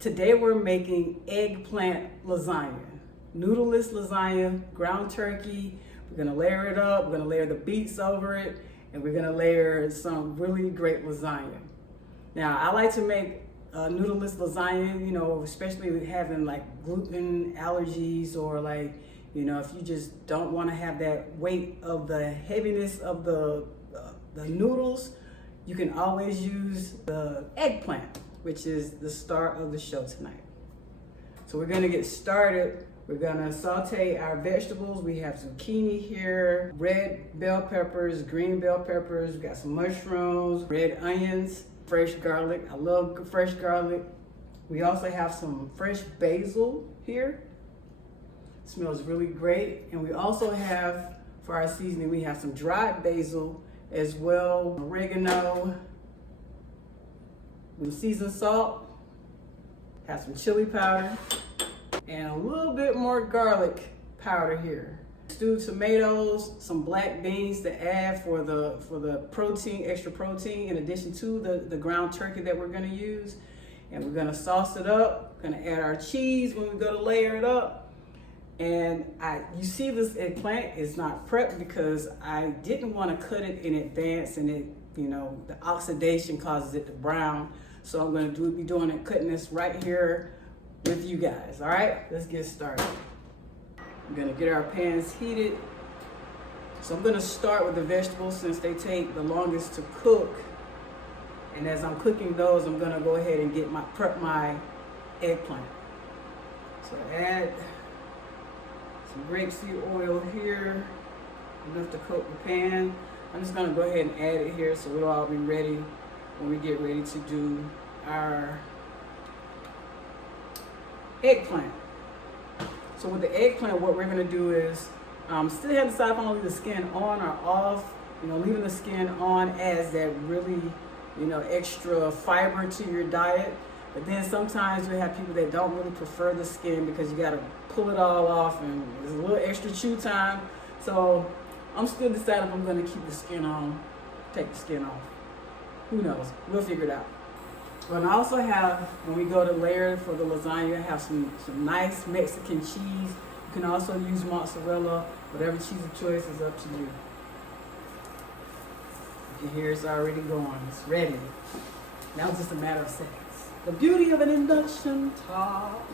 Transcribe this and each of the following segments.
Today we're making eggplant lasagna. Noodleless lasagna, ground turkey. We're gonna layer it up, we're gonna layer the beets over it, and we're gonna layer some really great lasagna. Now, I like to make noodleless lasagna, you know, especially with having like gluten allergies or like, you know, if you just don't wanna have that weight of the heaviness of the noodles, you can always use the eggplant, which is the star of the show tonight. So we're gonna get started. We're gonna saute our vegetables. We have zucchini here, red bell peppers, green bell peppers. We got some mushrooms, red onions, fresh garlic. I love fresh garlic. We also have some fresh basil here. It smells really great. And we also have, for our seasoning, we have some dried basil as well, oregano, some seasoned salt, have some chili powder, and a little bit more garlic powder here. Stewed tomatoes, some black beans to add for the protein, extra protein, in addition to the ground turkey that we're gonna use. And we're gonna sauce it up, gonna add our cheese when we go to layer it up. And you see this eggplant is not prepped because I didn't want to cut it in advance, and it, you know, the oxidation causes it to brown. So I'm going to be doing it, cutting this right here with you guys. All right, let's get started. I'm going to get our pans heated. So I'm going to start with the vegetables since they take the longest to cook. And as I'm cooking those, I'm going to go ahead and prep my eggplant. So add some grapeseed oil here, enough to coat the pan. I'm just gonna go ahead and add it here so it'll all be ready when we get ready to do our eggplant. So with the eggplant, what we're gonna do is, still have to decide if I'm gonna leave the skin on or off. You know, leaving the skin on adds that really, you know, extra fiber to your diet. But then sometimes we have people that don't really prefer the skin because you gotta pull it all off and there's a little extra chew time. So I'm still deciding if I'm gonna keep the skin on, take the skin off. Who knows? We'll figure it out. But I also have, when we go to layer for the lasagna, I have some nice Mexican cheese. You can also use mozzarella, whatever cheese of choice is up to you. You can hear it's already going, it's ready. Now it's just a matter of seconds. The beauty of an induction top.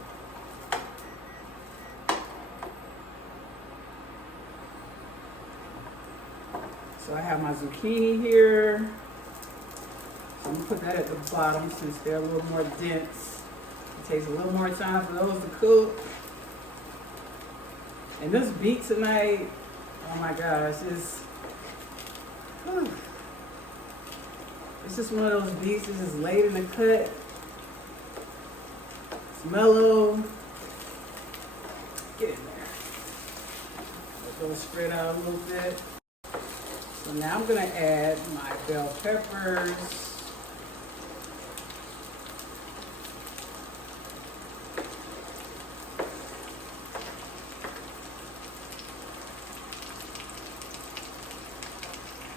So I have my zucchini here. So I'm gonna put that at the bottom since they're a little more dense. It takes a little more time for those to cook. And this beet tonight, oh my gosh, it's just one of those beets that's just late in the cut. It's mellow. Get in there. Let those spread out a little bit. So now I'm gonna add my bell peppers.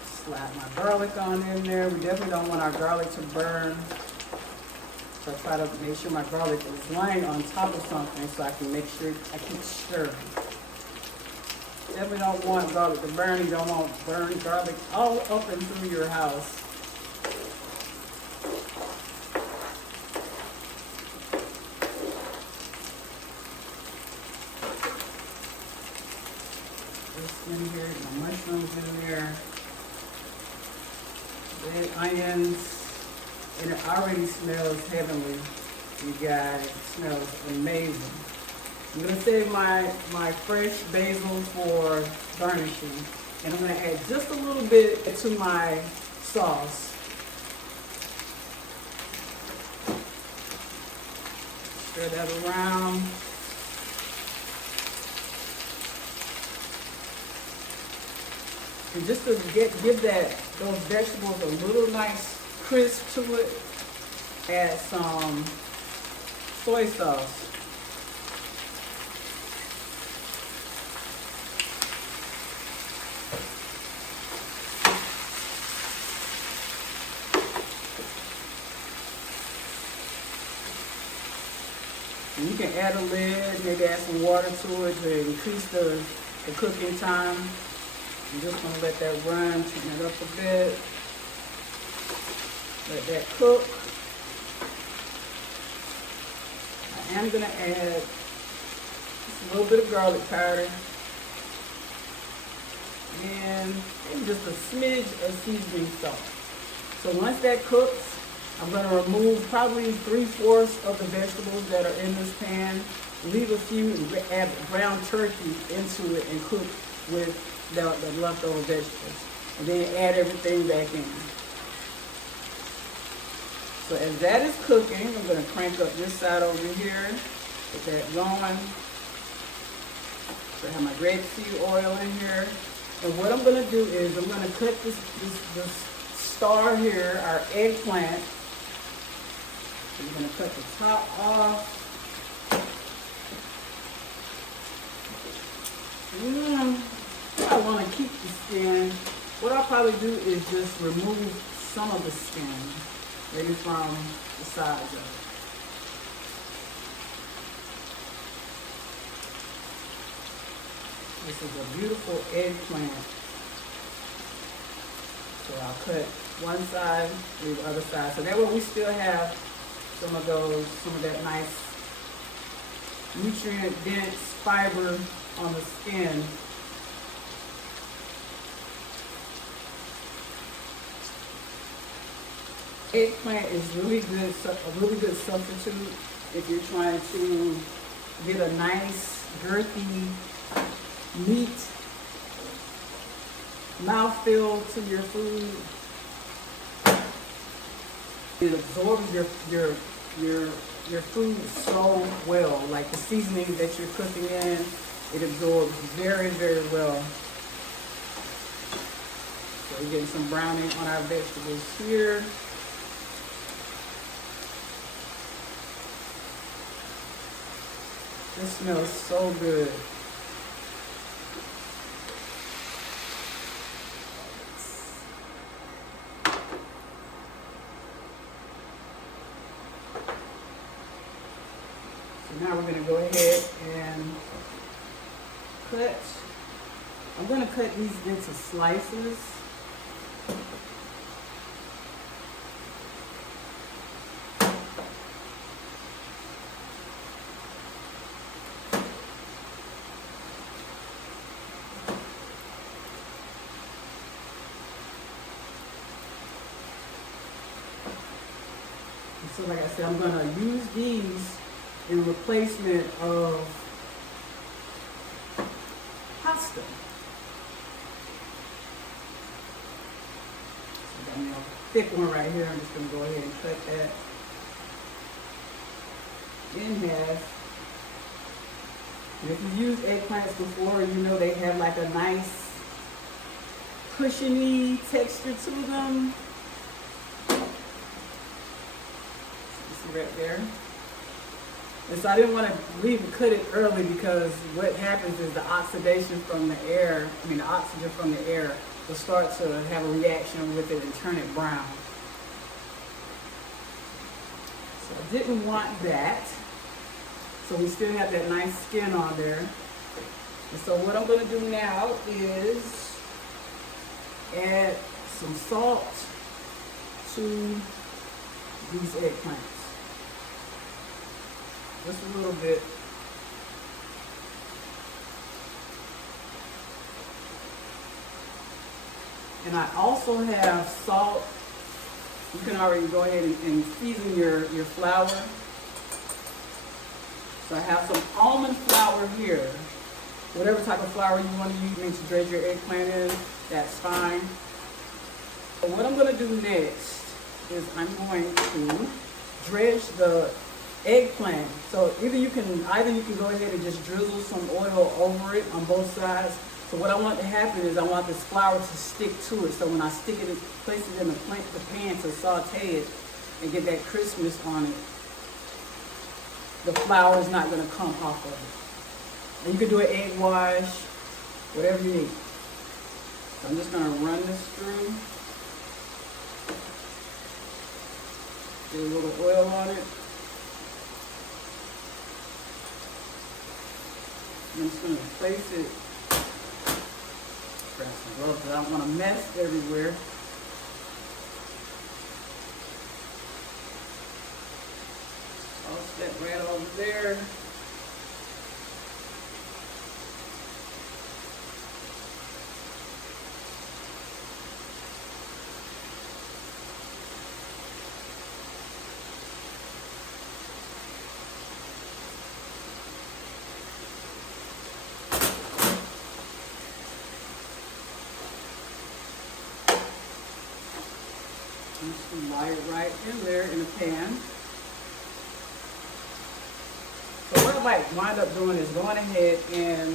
Slap my garlic on in there. We definitely don't want our garlic to burn. So I try to make sure my garlic is lying on top of something so I can make sure I keep stirring. Definitely don't want garlic to burn. You don't want burned garlic all up and through your house. This in here, my mushrooms in there, red onions. And it already smells heavenly, you guys. It smells amazing. I'm gonna save my fresh basil for garnishing. And I'm gonna add just a little bit to my sauce. Stir that around. And just to give those vegetables a little nice crisp to it, add some soy sauce. can add a lid, maybe add some water to it to increase the cooking time. I'm just gonna let that run, turn it up a bit. Let that cook. I am gonna add just a little bit of garlic powder and just a smidge of seasoning salt. So once that cooks, I'm going to remove probably 3/4 of the vegetables that are in this pan, leave a few, and add ground turkey into it and cook with the leftover vegetables. And then add everything back in. So as that is cooking, I'm going to crank up this side over here, get that going. So I have my grapeseed oil in here. And what I'm going to do is I'm going to cut this star here, our eggplant. So we're going to cut the top off. I want to keep the skin. What I'll probably do is just remove some of the skin, maybe from the sides of it. This is a beautiful eggplant. So I'll cut one side, leave the other side. So that way we still have some of that nice nutrient-dense fiber on the skin. Eggplant is a really good substitute if you're trying to get a nice, girthy meat mouthfeel to your food. It absorbs your food so well. Like the seasoning that you're cooking in, it absorbs very, very well. So we're getting some browning on our vegetables here. This smells so good. Now we're going to go ahead and cut. I'm going to cut these into slices. And so like I said, I'm going to use these in replacement of pasta. So I got me a thick one right here. I'm just going to go ahead and cut that in half. And if you've used eggplants before, you know they have like a nice cushiony texture to them. See right there. And so I didn't want to cut it early because what happens is the oxidation from the air, the oxygen from the air will start to have a reaction with it and turn it brown. So I didn't want that. So we still have that nice skin on there. And so what I'm going to do now is add some salt to these eggplants. Just a little bit. And I also have salt. You can already go ahead and season your flour. So I have some almond flour here. Whatever type of flour you want to use to dredge your eggplant in, that's fine. So what I'm going to do next is I'm going to dredge the eggplant. So either you can go ahead and just drizzle some oil over it on both sides. So what I want to happen is I want this flour to stick to it. So when I stick it, place it in the pan to saute it and get that crispness on it, the flour is not going to come off of it. And you can do an egg wash, whatever you need. So I'm just going to run this through. Get a little oil on it. I'm just going to place it. Grab some gloves because I don't want a mess everywhere. Toss that right over there. Just lay it right in there in the pan. So what I might wind up doing is going ahead and,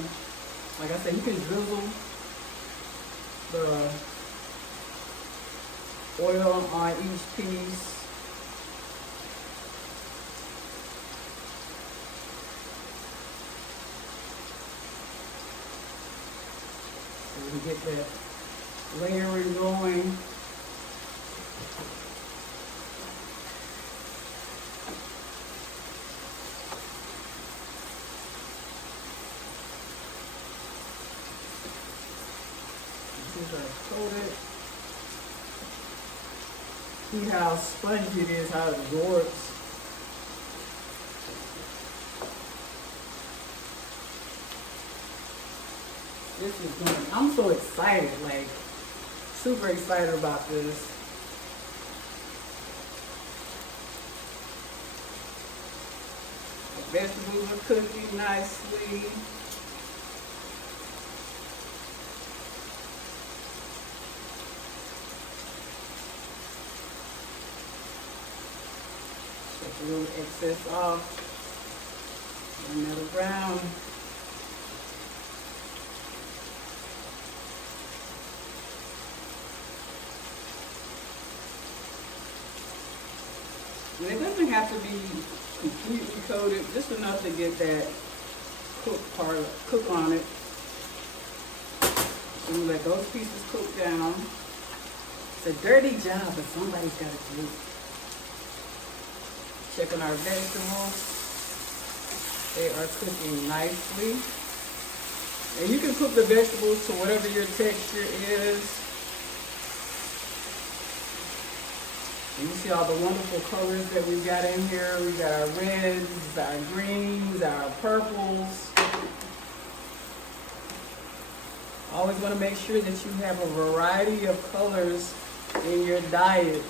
like I said, you can drizzle the oil on each piece. So we can get that layering going. Coat it. See how spongy it is, how it absorbs. This is going, I'm so excited, like super excited about this. The vegetables are cooking nicely. Take a little excess off. Turn that around. And it doesn't have to be completely coated, just enough to get that cook on it. So we let those pieces cook down. It's a dirty job, but somebody's got to do it. Checking our vegetables. They are cooking nicely. And you can cook the vegetables to whatever your texture is. And you see all the wonderful colors that we've got in here. We've got our reds, our greens, our purples. Always want to make sure that you have a variety of colors in your diet,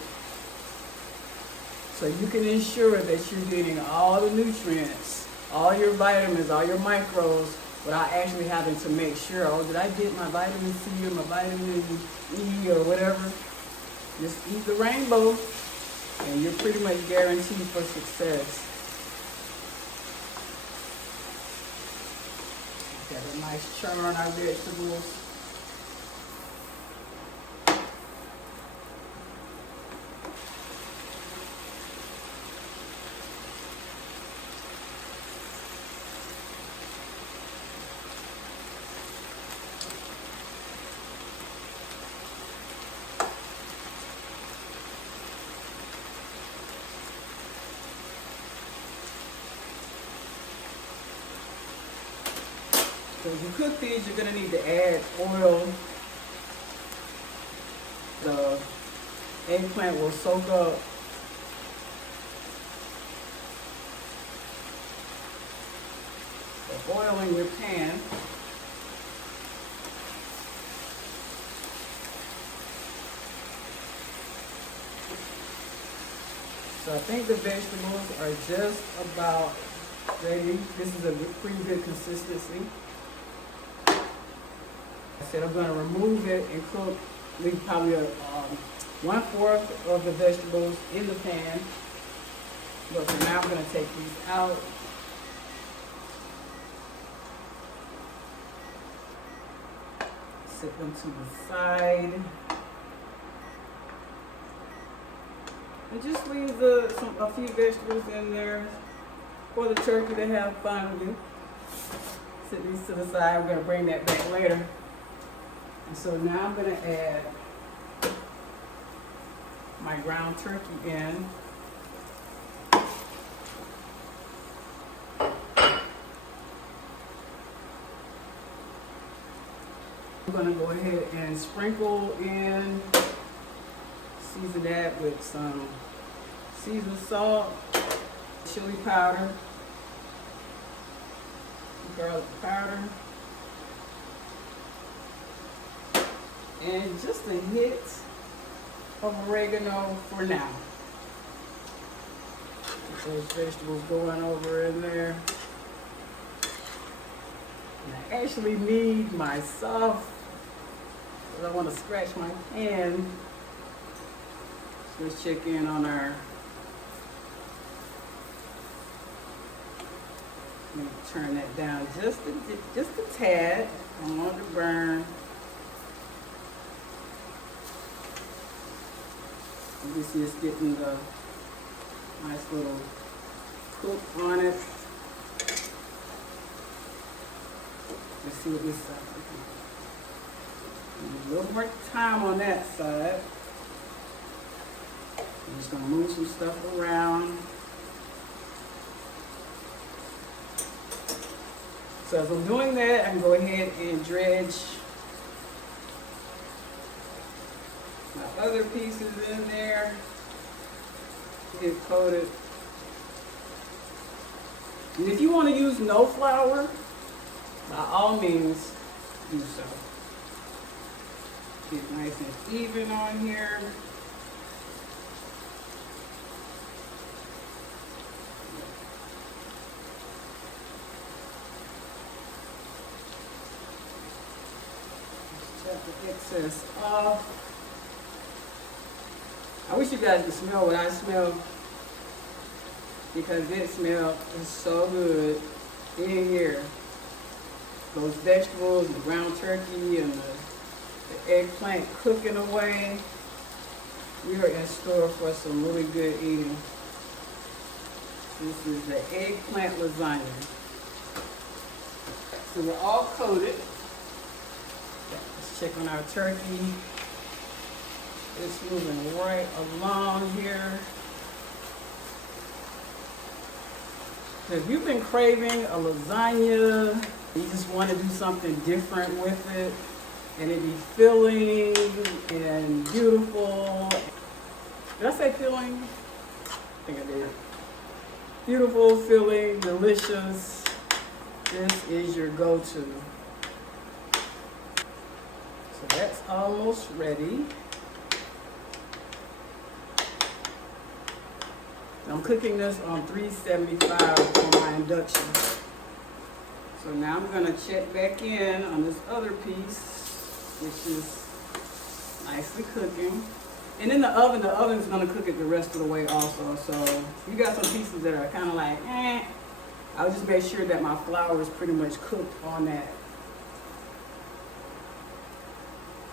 so you can ensure that you're getting all the nutrients, all your vitamins, all your micros, without actually having to make sure, oh, did I get my vitamin C or my vitamin E or whatever? Just eat the rainbow, and you're pretty much guaranteed for success. Got a nice churn on our vegetables. So as you cook these, you're going to need to add oil. The eggplant will soak up the oil in your pan. So I think the vegetables are just about ready. This is a pretty good consistency. I said I'm going to remove it and cook, leave probably 1/4 of the vegetables in the pan. But for now, I'm going to take these out. Set them to the side. And just leave a few vegetables in there for the turkey to have fun with. Set these to the side. We're going to bring that back later. And so now I'm going to add my ground turkey in. I'm gonna go ahead and sprinkle in, season that with some seasoned salt, chili powder, garlic powder, and just a hint of oregano for now. Get those vegetables going over in there. And I actually need my sauce because I want to scratch my pan. So let's check in on our, let me turn that down just a tad. I don't want it to burn. This is getting the nice little cook on it. Let's see what this side is. A little more time on that side. I'm just gonna move some stuff around. So as I'm doing that, I can go ahead and dredge my other pieces in there. Get coated. And if you want to use no flour, by all means, do so. Get nice and even on here. Just tap the excess off. I wish you guys could smell what I smell, because it smells so good in here. Those vegetables, the ground turkey, and the eggplant cooking away. We are in store for some really good eating. This is the eggplant lasagna. So we're all coated. Let's check on our turkey. It's moving right along here. If you've been craving a lasagna, you just want to do something different with it, and it be filling and beautiful. Did I say filling? I think I did. Beautiful, filling, delicious. This is your go-to. So that's almost ready. I'm cooking this on 375 on my induction. So now I'm gonna check back in on this other piece, which is nicely cooking. And in the oven's gonna cook it the rest of the way also. So if you got some pieces that are kind of like, I'll just make sure that my flour is pretty much cooked on that.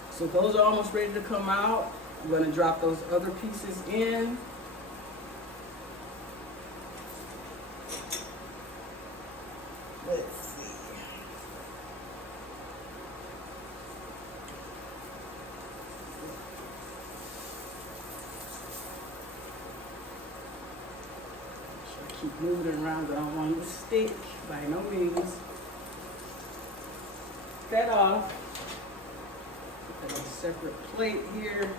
So those are almost ready to come out. I'm gonna drop those other pieces in. Let's see. Should keep moving it around, but I don't want it to stick by no means. That off. Put that on a separate plate here.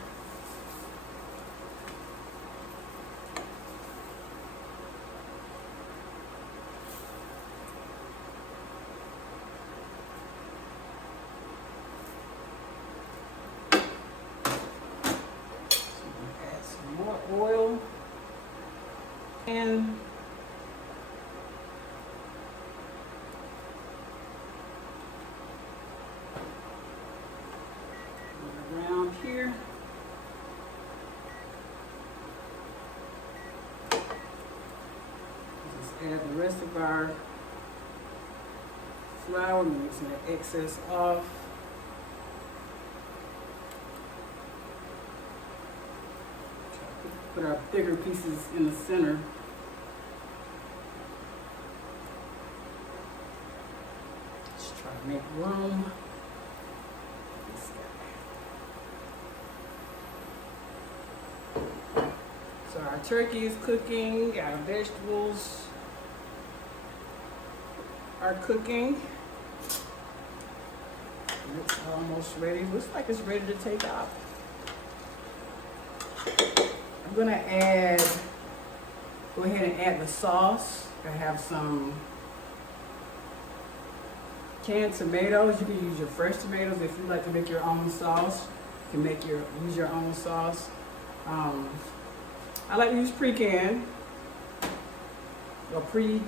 Oil and around here. Just add the rest of our flour, mixing the excess off. Put our bigger pieces in the center. Just try to make room. So our turkey is cooking, our vegetables are cooking. It's almost ready. Looks like it's ready to take out. I'm gonna go ahead and add the sauce. I have some canned tomatoes. You can use your fresh tomatoes if you like to make your own sauce. You can use your own sauce. I like to use pre-canned or pre-bat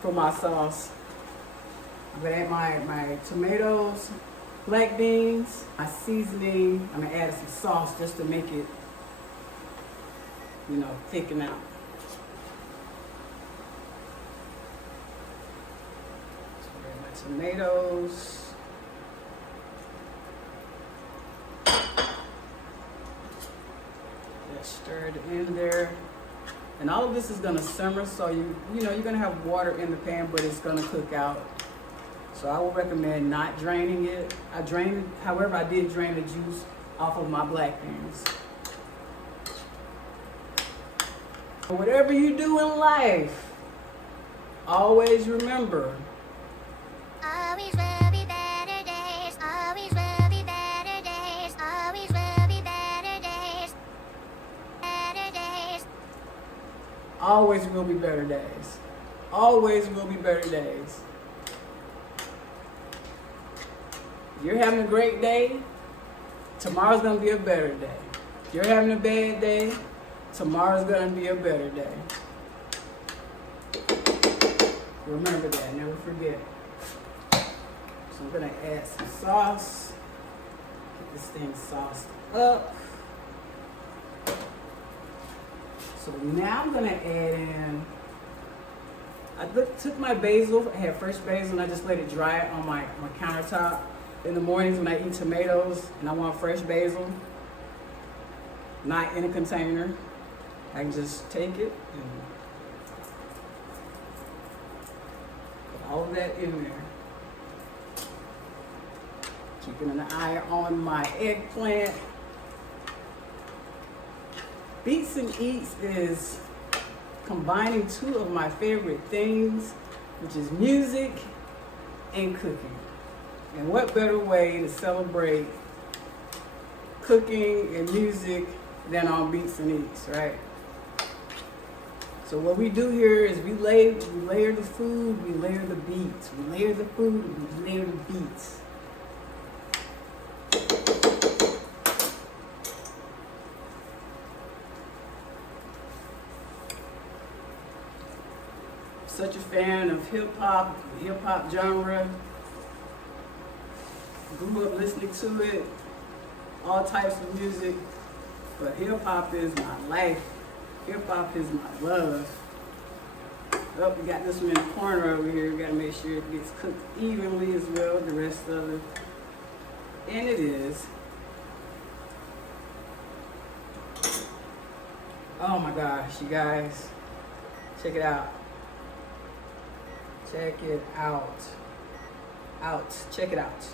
for my sauce. I'm gonna add my tomatoes, black beans, my seasoning. I'm gonna add some sauce just to make it, you know, thicken out. So add my tomatoes. Just stir it in there. And all of this is gonna simmer, so you know you're gonna have water in the pan, but it's gonna cook out. So I would recommend not draining it. However, I did drain the juice off of my black beans. Whatever you do in life, always remember. Always will be better days. Always will be better days. Always will be better days. Better days. Always will be better days. Always will be better days. If you're having a great day, tomorrow's gonna be a better day. If you're having a bad day, tomorrow's gonna be a better day. Remember that, never forget. So I'm gonna add some sauce. Get this thing sauced up. So now I'm gonna add in, took my basil, I had fresh basil, and I just let it dry on my countertop. In the mornings when I eat tomatoes and I want fresh basil, not in a container, I can just take it and put all of that in there. Keeping an eye on my eggplant. BeatzNEatz is combining two of my favorite things, which is music and cooking. And what better way to celebrate cooking and music than on BeatzNEatz, right? So what we do here is we layer the food, we layer the beats. We layer the food, we layer the beats. Such a fan of hip hop genre. Grew up listening to it, all types of music, but hip hop is my life. Hip hop is my love. Oh, we got this one in the corner over here. We gotta make sure it gets cooked evenly as well, the rest of it. And it is. Oh my gosh, you guys, check it out. Check it out. Check it out.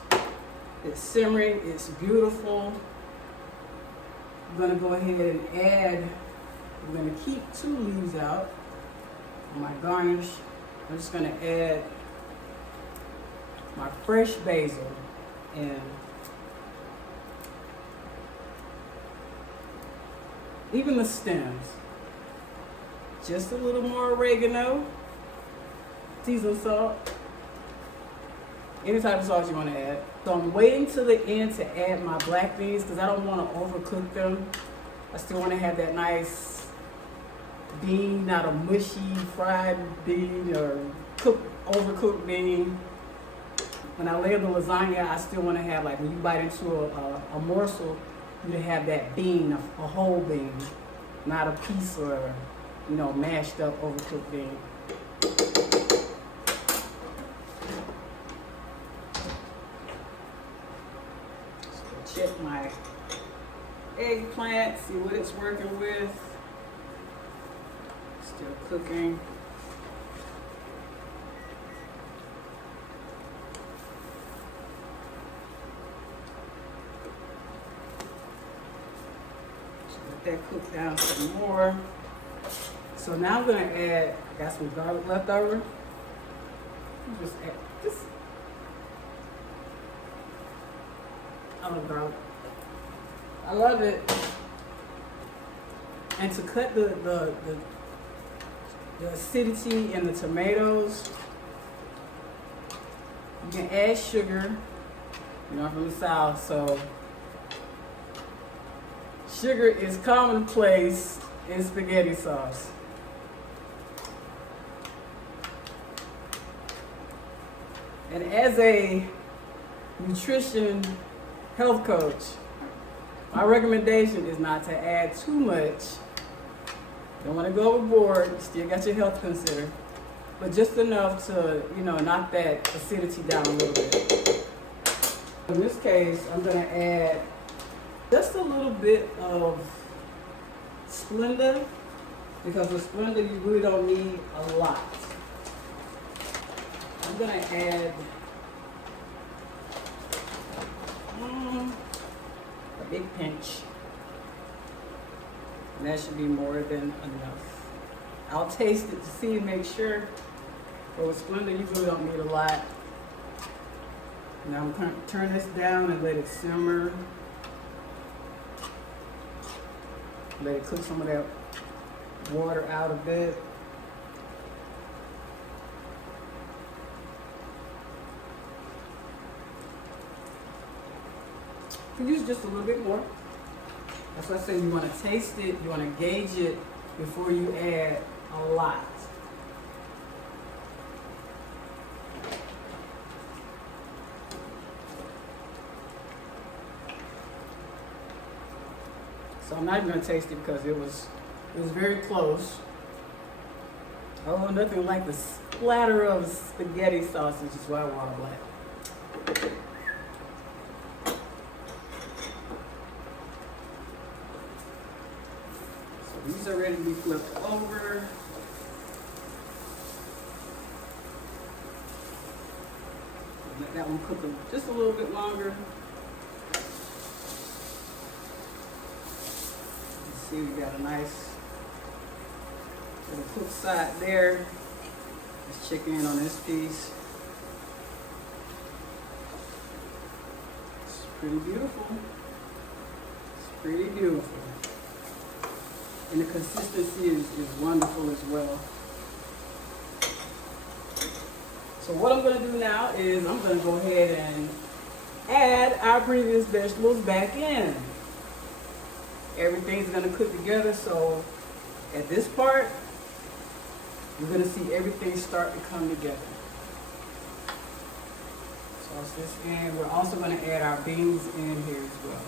It's simmering, it's beautiful. I'm gonna go ahead and add, I'm gonna keep 2 leaves out on my garnish. I'm just gonna add my fresh basil and even the stems. Just a little more oregano, seasoned salt, any type of sauce you want to add. So I'm waiting till the end to add my black beans because I don't want to overcook them. I still want to have that nice bean, not a mushy fried bean or overcooked bean. When I layer the lasagna, I still want to have, like when you bite into a morsel, you to have that bean, a whole bean, not a piece or, you know, mashed up overcooked bean. Check my eggplant, see what it's working with. Still cooking. So let that cook down some more. So now I'm gonna add, I got some garlic left over. Just add, I love garlic. I love it. And to cut the acidity in the tomatoes, you can add sugar. You know, I'm from the South, so sugar is commonplace in spaghetti sauce. And as a nutrition health coach, my recommendation is not to add too much. Don't want to go overboard, you still got your health to consider, but just enough to, you know, knock that acidity down a little bit. In this case, I'm going to add just a little bit of Splenda, because with Splenda you really don't need a lot. I'm going to add a big pinch. And that should be more than enough. I'll taste it to see and make sure. But with Splenda, you really don't need a lot. Now I'm going to turn this down and let it simmer. Let it cook some of that water out a bit. You can use just a little bit more. That's why I say you want to taste it, you want to gauge it before you add a lot. So I'm not even going to taste it because it was very close. Oh, nothing like the splatter of spaghetti sauce, which is why I want black. These are ready to be flipped over. Let that one cook just a little bit longer. You see, we got a nice little cooked side there. Let's check in on this piece. It's pretty beautiful. It's pretty beautiful. And the consistency is wonderful as well. So what I'm going to do now is I'm going to go ahead and add our previous vegetables back in. Everything's going to cook together, so at this part, you're going to see everything start to come together. Toss this in. We're also going to add our beans in here as well.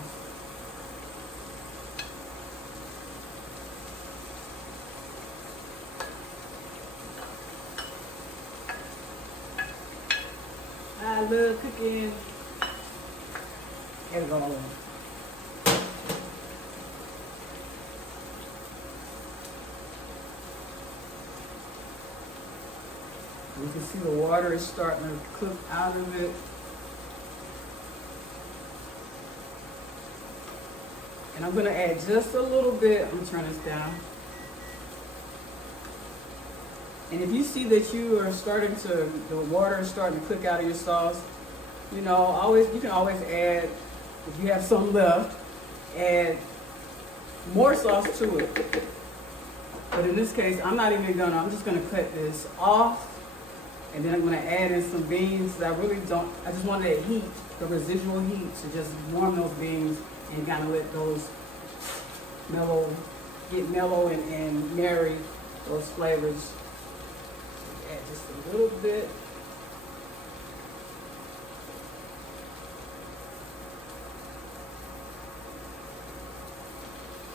I love cooking. Get it all in. You can see the water is starting to cook out of it. And I'm going to add just a little bit. I'm going to turn this down. And if you see that you are starting to, the water is starting to cook out of your sauce, you know, you can always add, if you have some left, add more sauce to it. But in this case, I'm just gonna cut this off, and then I'm gonna add in some beans. I just want that heat, the residual heat, to just warm those beans and kind of let those get mellow and marry those flavors. Add just a little bit.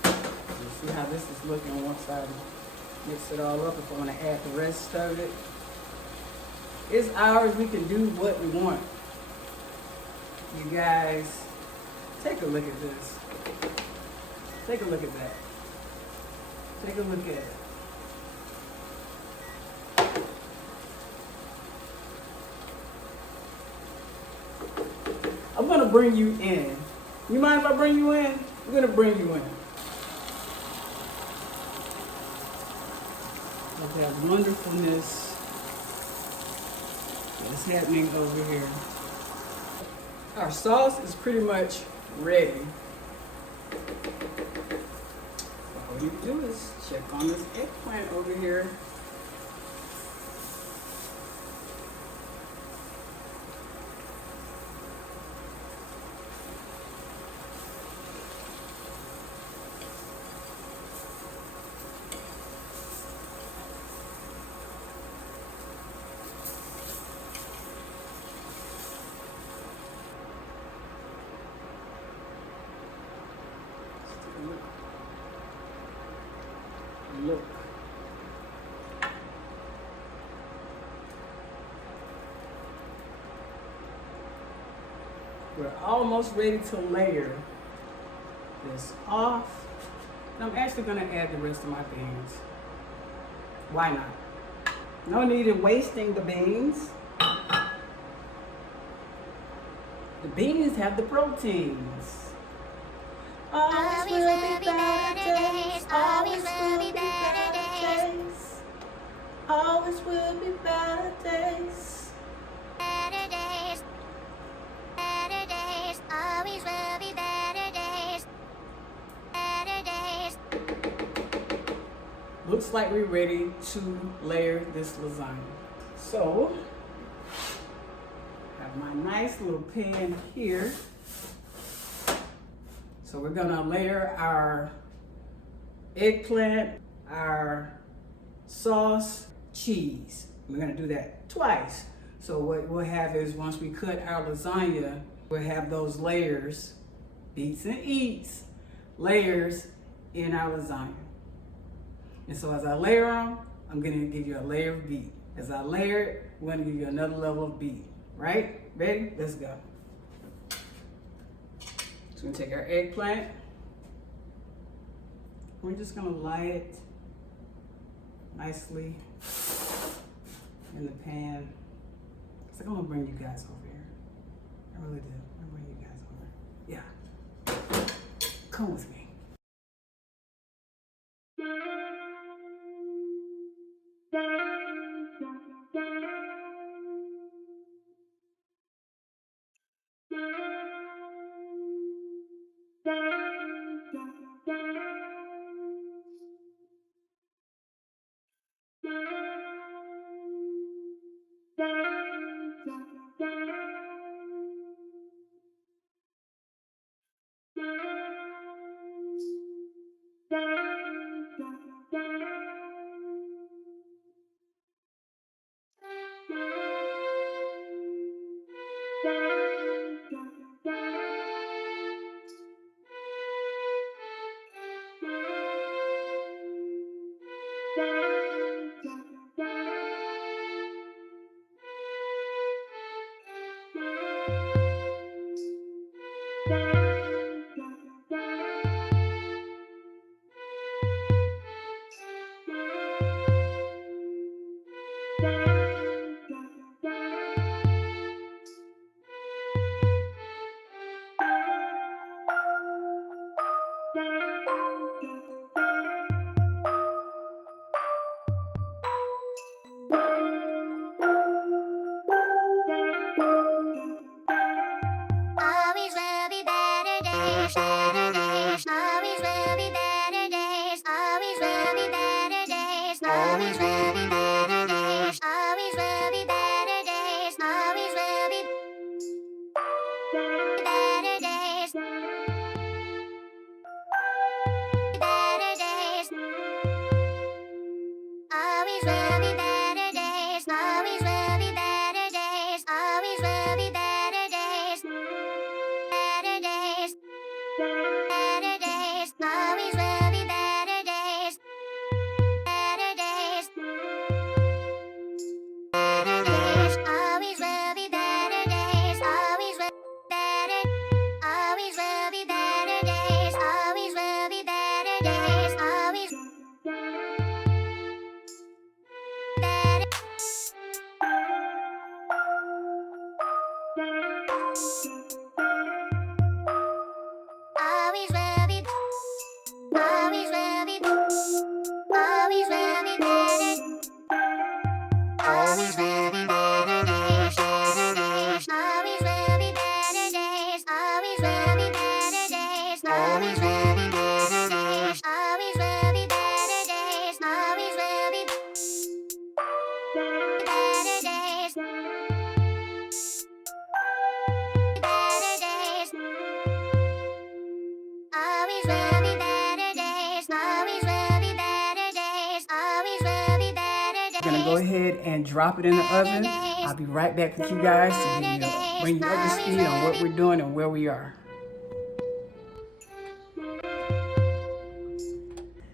You see how this is looking once I mix it all up. If I want to add the rest of it, it's ours. We can do what we want. You guys, take a look at this. Take a look at that. Take a look at it. I'm going to bring you in. You mind if I bring you in? I'm going to bring you in. Look at that wonderfulness. what's happening over here. Our sauce is pretty much ready. All you do is check on this eggplant over here. Look. We're almost ready to layer this off. And I'm actually going to add the rest of my beans. Why not? No need in wasting the beans. The beans have the proteins. Always will be better days. Always will be better days. Always will be better days. Better days. Better days. Always will be better days. Better days. Looks like we're ready to layer this lasagna. So, have my nice little pan here. So we're gonna layer our eggplant, our sauce, cheese. We're gonna do that twice. So what we'll have is once we cut our lasagna, we'll have those layers, BeatzNEatz layers in our lasagna. And so as I layer them, I'm gonna give you a layer of beat. As I layer it, we're gonna give you another level of beat. Right? Ready? Let's go. So we're gonna take our eggplant. We're just gonna lie it nicely in the pan. It's like I'm gonna bring you guys over here. I really do. I'm gonna bring you guys over. Yeah. Come with me. Always will be better days. Better days. Always will be better days. Always will be better days. Always will be better days. Always will be better days. Always will be better days. Better days. Always will be better days. Always will be better days. Always will be better days. Better days. Better days. Always will be better days. Better days. Better days. Always will be better days. Always will better. Always will be better days. Always will be better days. Always better. Always will be. Always will be. Always will be better. Always will be better days. ahead and drop it in the oven. I'll be right back with you guys to bring you up to speed on what we're doing and where we are.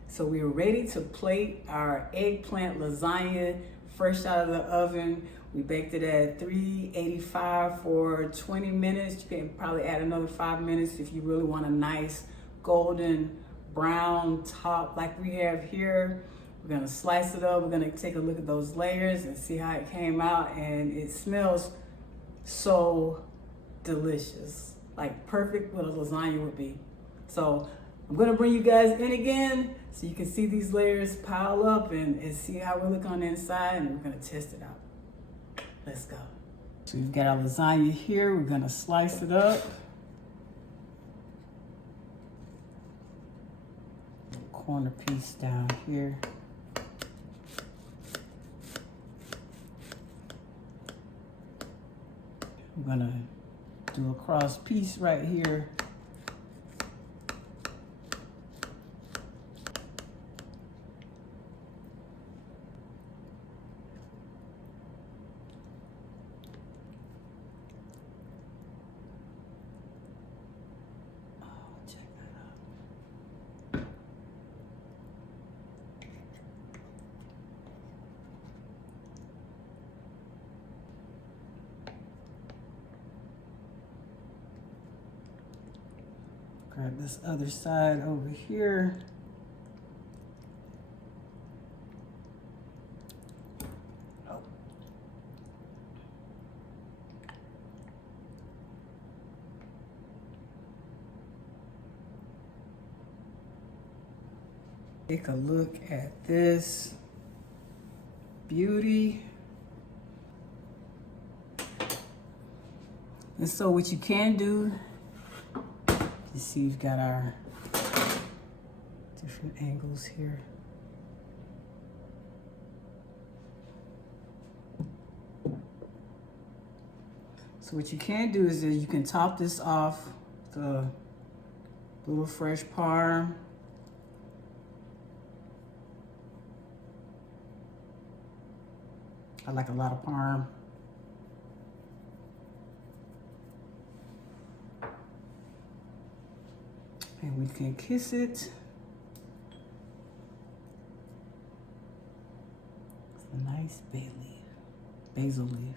So we are ready to plate our eggplant lasagna fresh out of the oven. We baked it at 385 for 20 minutes. You can probably add another 5 minutes if you really want a nice golden brown top like we have here. We're gonna slice it up. We're gonna take a look at those layers and see how it came out, and it smells so delicious, like perfect what a lasagna would be. So I'm gonna bring you guys in again so you can see these layers pile up and see how we look on the inside, and we're gonna test it out. Let's go. So we've got our lasagna here. We're gonna slice it up. Corner piece down here. I'm gonna do a cross piece right here. Grab this other side over here. Oh. Take a look at this beauty. And so what you can do, you see we've got our different angles here. So what you can do is that you can top this off with a little fresh parm. I like a lot of parm. And we can kiss it. It's a nice bay leaf, basil leaf.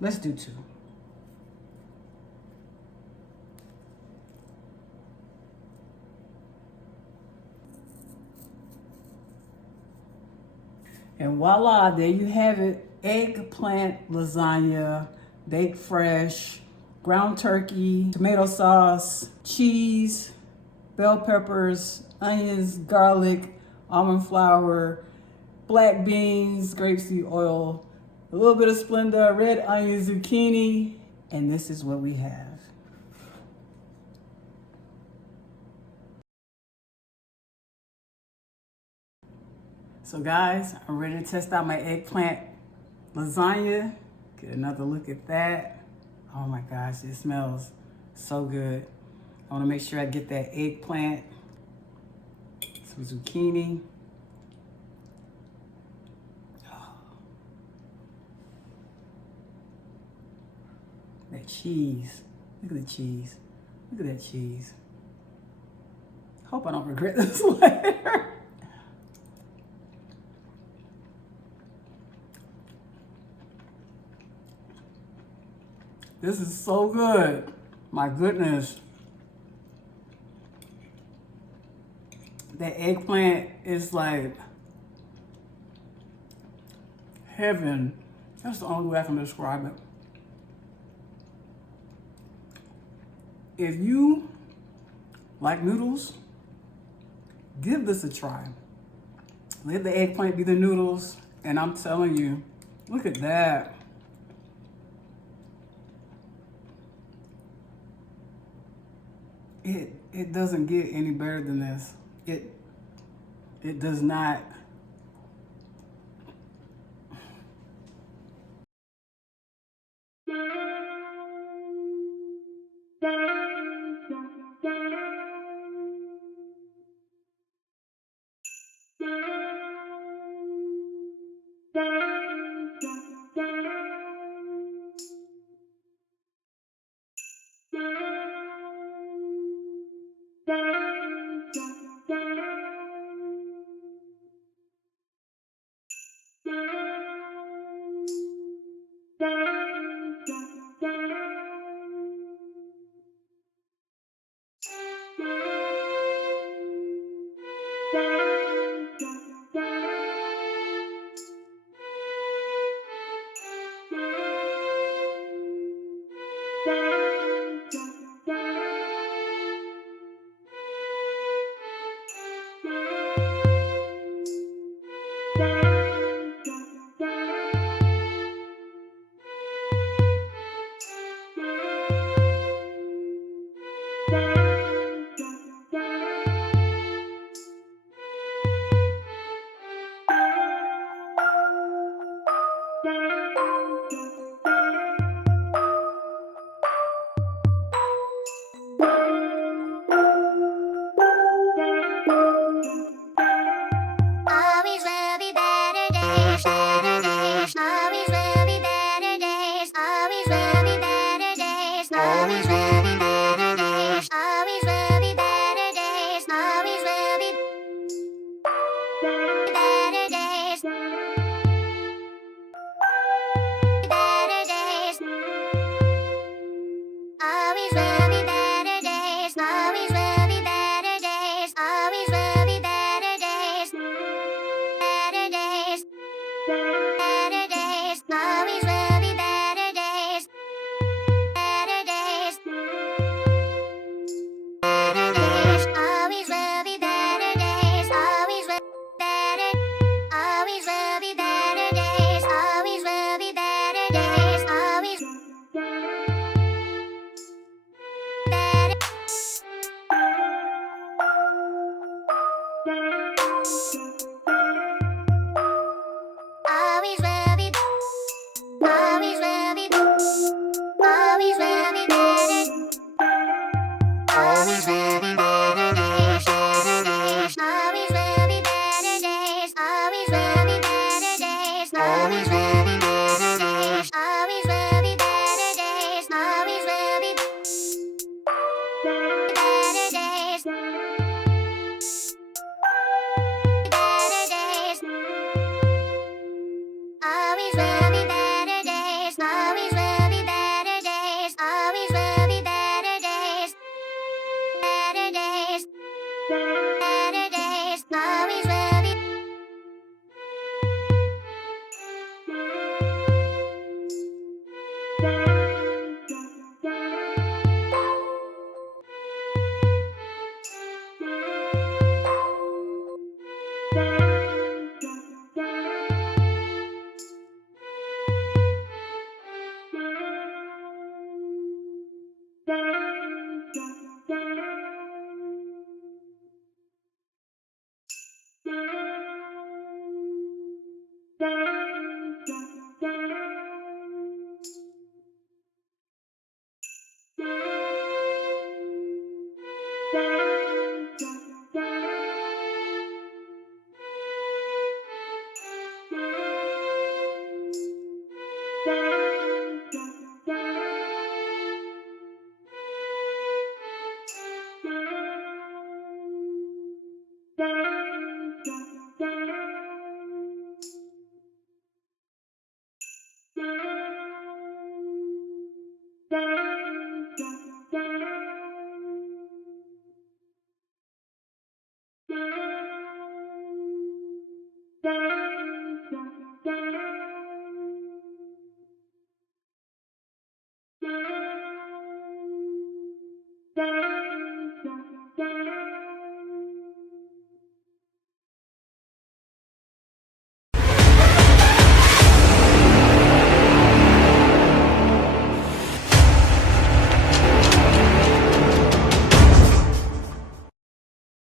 Let's do 2. And voila, there you have it. Eggplant lasagna, baked fresh. Ground turkey, tomato sauce, cheese, bell peppers, onions, garlic, almond flour, black beans, grapeseed oil, a little bit of Splenda, red onion, zucchini, and this is what we have. So guys, I'm ready to test out my eggplant lasagna. Get another look at that. Oh my gosh, it smells so good. I want to make sure I get that eggplant, some zucchini. Oh. That cheese. Look at the cheese. Look at that cheese. Hope I don't regret this later. This is so good. My goodness. That eggplant is like heaven. That's the only way I can describe it. If you like noodles, give this a try. Let the eggplant be the noodles, and I'm telling you, look at that. It doesn't get any better than this. It does not.